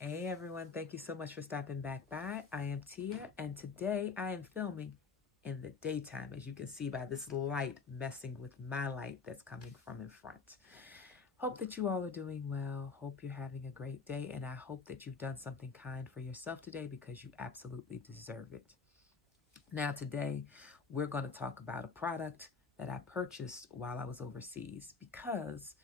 Hey everyone, thank you so much for stopping back by. I am Tia, and today I am filming in the daytime, as you can see by this light messing with my light that's coming from in front. Hope that you all are doing well. Hope you're having a great day, and I hope that you've done something kind for yourself today because you absolutely deserve it. Now today, we're going to talk about a product that I purchased while I was overseas because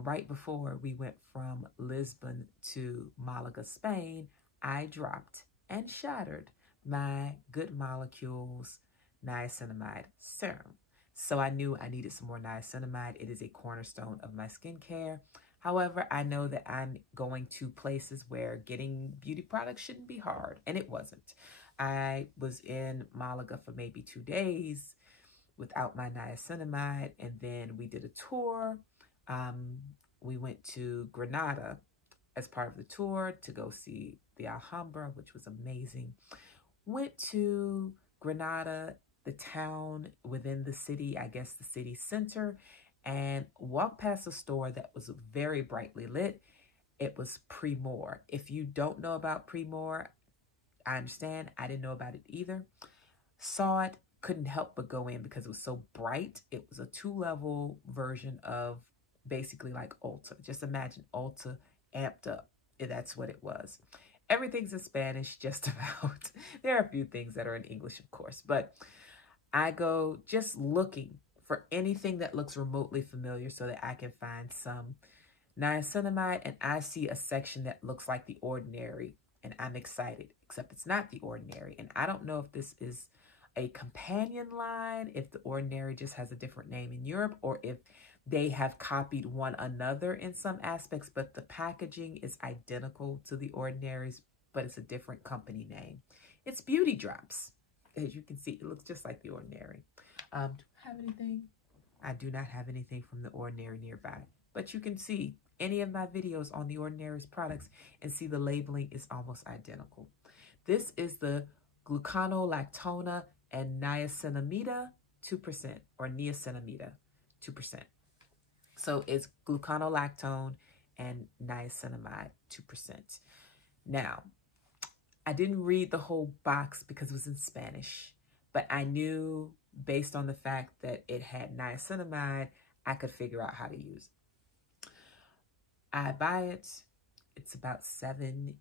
right before we went from Lisbon to Malaga, Spain, I dropped and shattered my Good Molecules niacinamide serum. So I knew I needed some more niacinamide. It is a cornerstone of my skincare. However, I know that I'm going to places where getting beauty products shouldn't be hard, and it wasn't. I was in Malaga for maybe 2 days without my niacinamide, and then we did a tour. We went to Granada as part of the tour to go see the Alhambra, which was amazing. Went to Granada, the town within the city, I guess the city center, and walked past a store that was very brightly lit. It was Primor. If you don't know about Primor, I understand. I didn't know about it either. Saw it, couldn't help but go in because it was so bright. It was a 2-level version of basically like Ulta. Just imagine Ulta amped up. That's what it was. Everything's in Spanish, just about. There are a few things that are in English, of course, but I go just looking for anything that looks remotely familiar so that I can find some niacinamide, and I see a section that looks like The Ordinary, and I'm excited, except it's not The Ordinary, and I don't know if this is a companion line, if The Ordinary just has a different name in Europe, or if they have copied one another in some aspects, but the packaging is identical to The Ordinary's, but it's a different company name. It's Beauty Drops. As you can see, it looks just like The Ordinary. Do I have anything? I do not have anything from The Ordinary nearby, but you can see any of my videos on The Ordinary's products and see the labeling is almost identical. This is the Gluconolactona and Niacinamida 2%, or Niacinamida 2%. So it's gluconolactone and niacinamide 2%. Now, I didn't read the whole box because it was in Spanish, but I knew based on the fact that it had niacinamide, I could figure out how to use it. I buy it. It's about €7.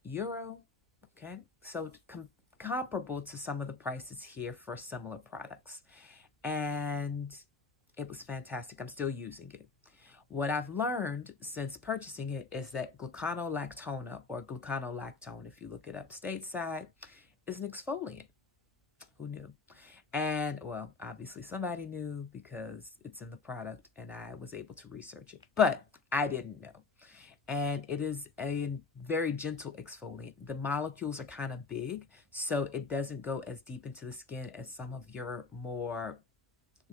Okay, so comparable to some of the prices here for similar products. And it was fantastic. I'm still using it. What I've learned since purchasing it is that gluconolactona, or gluconolactone, if you look it up stateside, is an exfoliant. Who knew? And, well, obviously somebody knew because it's in the product and I was able to research it. But I didn't know. And it is a very gentle exfoliant. The molecules are kind of big, so it doesn't go as deep into the skin as some of your more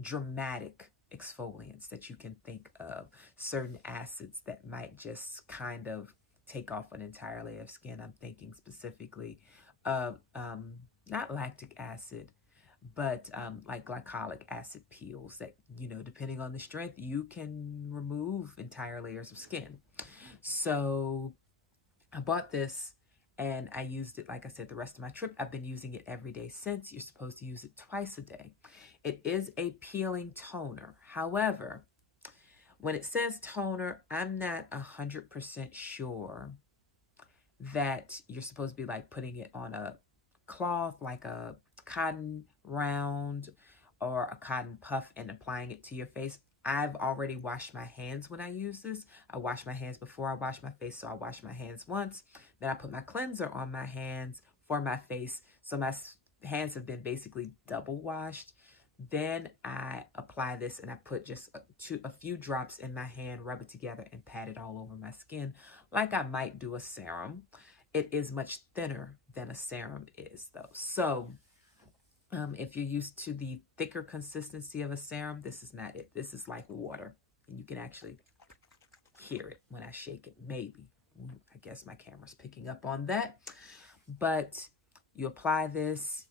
dramatic exfoliants that you can think of. Certain acids that might just kind of take off an entire layer of skin. I'm thinking specifically of not lactic acid, but like glycolic acid peels that, you know, depending on the strength, you can remove entire layers of skin. So I bought this and I used it, like I said, the rest of my trip. I've been using it every day since. You're supposed to use it twice a day. It is a peeling toner. However, when it says toner, I'm not 100% sure that you're supposed to be like putting it on a cloth, like a cotton round or a cotton puff, and applying it to your face. I've already washed my hands when I use this. I wash my hands before I wash my face, so I wash my hands once. Then I put my cleanser on my hands for my face, so my hands have been basically double washed. Then I apply this and I put just a few drops in my hand, rub it together, and pat it all over my skin like I might do a serum. It is much thinner than a serum is, though. So if you're used to the thicker consistency of a serum, this is not it. This is like water. And you can actually hear it when I shake it, maybe. I guess my camera's picking up on that. But you apply this,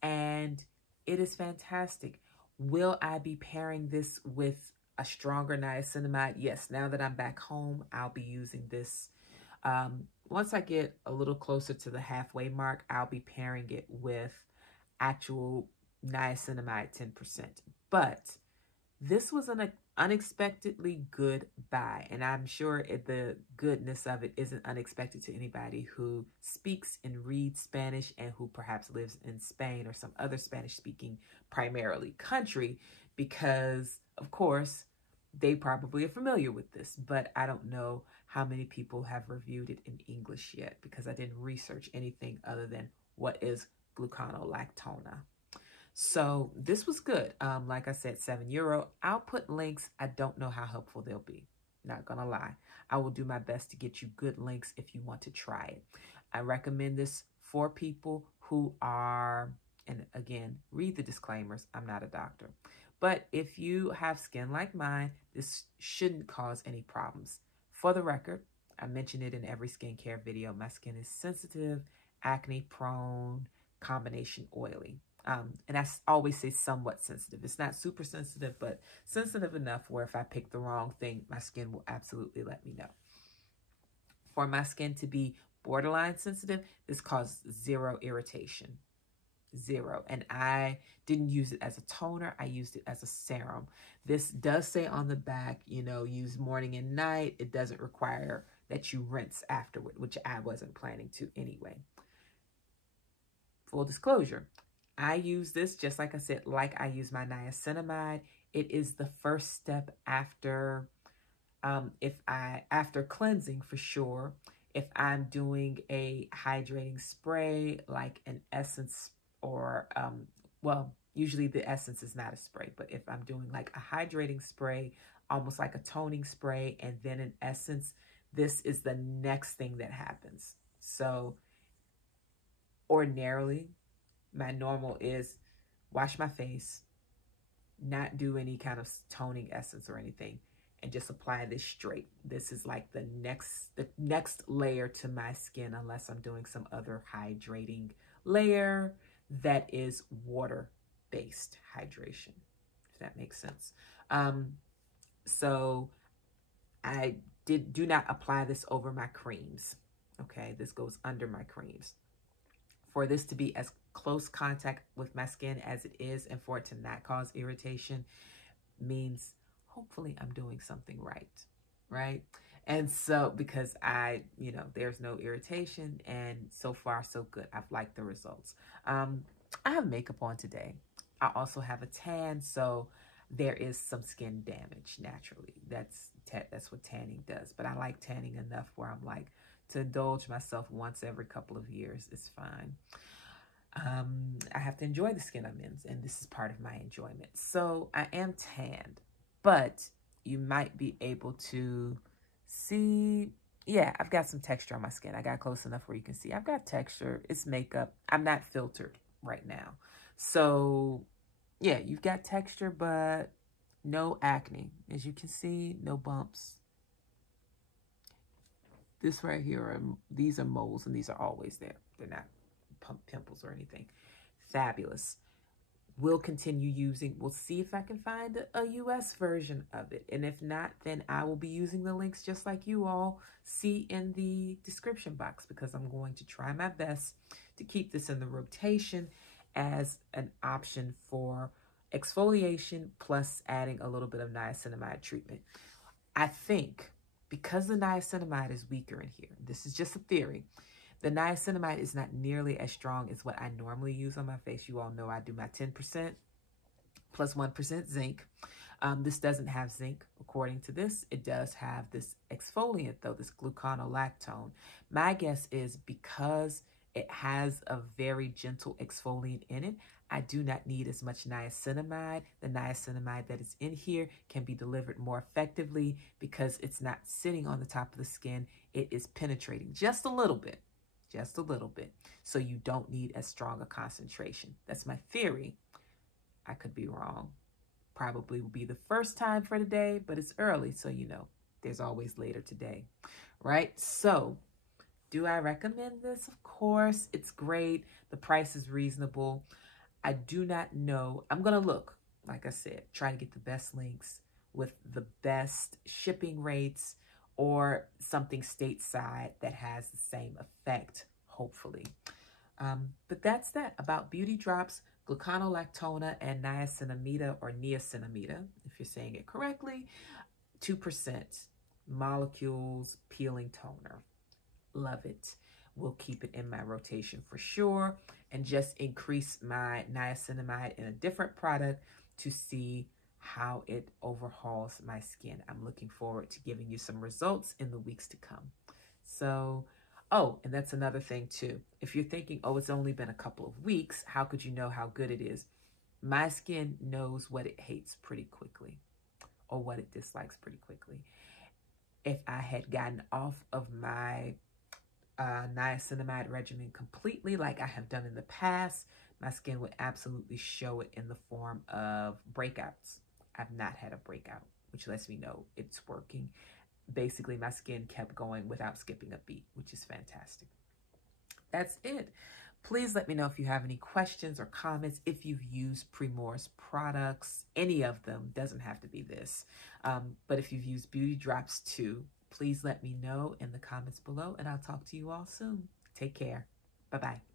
and it is fantastic. Will I be pairing this with a stronger niacinamide? Yes, now that I'm back home, I'll be using this once I get a little closer to the halfway mark, I'll be pairing it with actual niacinamide 10%. But this was an unexpectedly good buy, and I'm sure the goodness of it isn't unexpected to anybody who speaks and reads Spanish and who perhaps lives in Spain or some other Spanish-speaking primarily country, because, of course, they probably are familiar with this, but I don't know how many people have reviewed it in English yet because I didn't research anything other than what is gluconolactona. So this was good. Like I said, €7. I'll put links. I don't know how helpful they'll be. Not gonna lie. I will do my best to get you good links if you want to try it. I recommend this for people who are, and again, read the disclaimers. I'm not a doctor. But if you have skin like mine, this shouldn't cause any problems. For the record, I mention it in every skincare video. My skin is sensitive, acne prone, combination oily. And I always say somewhat sensitive. It's not super sensitive, but sensitive enough where if I pick the wrong thing, my skin will absolutely let me know. For my skin to be borderline sensitive, this caused zero irritation. Zero. And I didn't use it as a toner. I used it as a serum. This does say on the back, you know, use morning and night. It doesn't require that you rinse afterward, which I wasn't planning to anyway. Full disclosure, I use this just like I said, like I use my niacinamide. It is the first step after, after cleansing for sure. If I'm doing a hydrating spray, like an essence or, well, usually the essence is not a spray, but if I'm doing like a hydrating spray, almost like a toning spray, and then an essence, this is the next thing that happens. So ordinarily, my normal is wash my face, not do any kind of toning essence or anything, and just apply this straight. This is like the next layer to my skin, unless I'm doing some other hydrating layer that is water-based hydration, if that makes sense. So I do not apply this over my creams. Okay, this goes under my creams. For this to be as close contact with my skin as it is, and for it to not cause irritation, means hopefully I'm doing something right? And so, because there's no irritation, and so far so good. I've liked the results. I have makeup on today. I also have a tan, so there is some skin damage naturally. That's what tanning does. But I like tanning enough where I'm like, to indulge myself once every couple of years is fine. I have to enjoy the skin I'm in, and this is part of my enjoyment. So I am tanned, but you might be able to see, yeah, I've got some texture on my skin. I got close enough where you can see I've got texture. It's makeup. I'm not filtered right now. So yeah, you've got texture, but no acne. As you can see, no bumps. This right here, these are moles, and these are always there. They're not pimples or anything. Fabulous. We'll continue using, we'll see if I can find a US version of it. And if not, then I will be using the links just like you all see in the description box, because I'm going to try my best to keep this in the rotation as an option for exfoliation plus adding a little bit of niacinamide treatment. I think because the niacinamide is weaker in here, this is just a theory, the niacinamide is not nearly as strong as what I normally use on my face. You all know I do my 10% plus 1% zinc. This doesn't have zinc, according to this. It does have this exfoliant, though, this gluconolactone. My guess is because it has a very gentle exfoliant in it, I do not need as much niacinamide. The niacinamide that is in here can be delivered more effectively because it's not sitting on the top of the skin. It is penetrating just a little bit. Just a little bit. So you don't need as strong a concentration. That's my theory. I could be wrong. Probably will be the first time for today, but it's early, so there's always later today, right? So, do I recommend this? Of course, it's great. The price is reasonable. I do not know. I'm going to look, like I said, try to get the best links with the best shipping rates or something stateside that has the same effect, hopefully. But that's that about beauty drops, Gluconolactona and Niacinamida, or Niacinamida, if you're saying it correctly, 2% molecules peeling toner. Love it. Will keep it in my rotation for sure, and just increase my niacinamide in a different product to see how it overhauls my skin. I'm looking forward to giving you some results in the weeks to come. So, oh, and that's another thing too. If you're thinking, oh, it's only been a couple of weeks, how could you know how good it is? My skin knows what it hates pretty quickly, or what it dislikes pretty quickly. If I had gotten off of my niacinamide regimen completely, like I have done in the past, my skin would absolutely show it in the form of breakouts. I've not had a breakout, which lets me know it's working. Basically, my skin kept going without skipping a beat, which is fantastic. That's it. Please let me know if you have any questions or comments, if you've used Primor's products, any of them, doesn't have to be this. But if you've used beauty drops too, please let me know in the comments below, and I'll talk to you all soon. Take care. Bye-bye.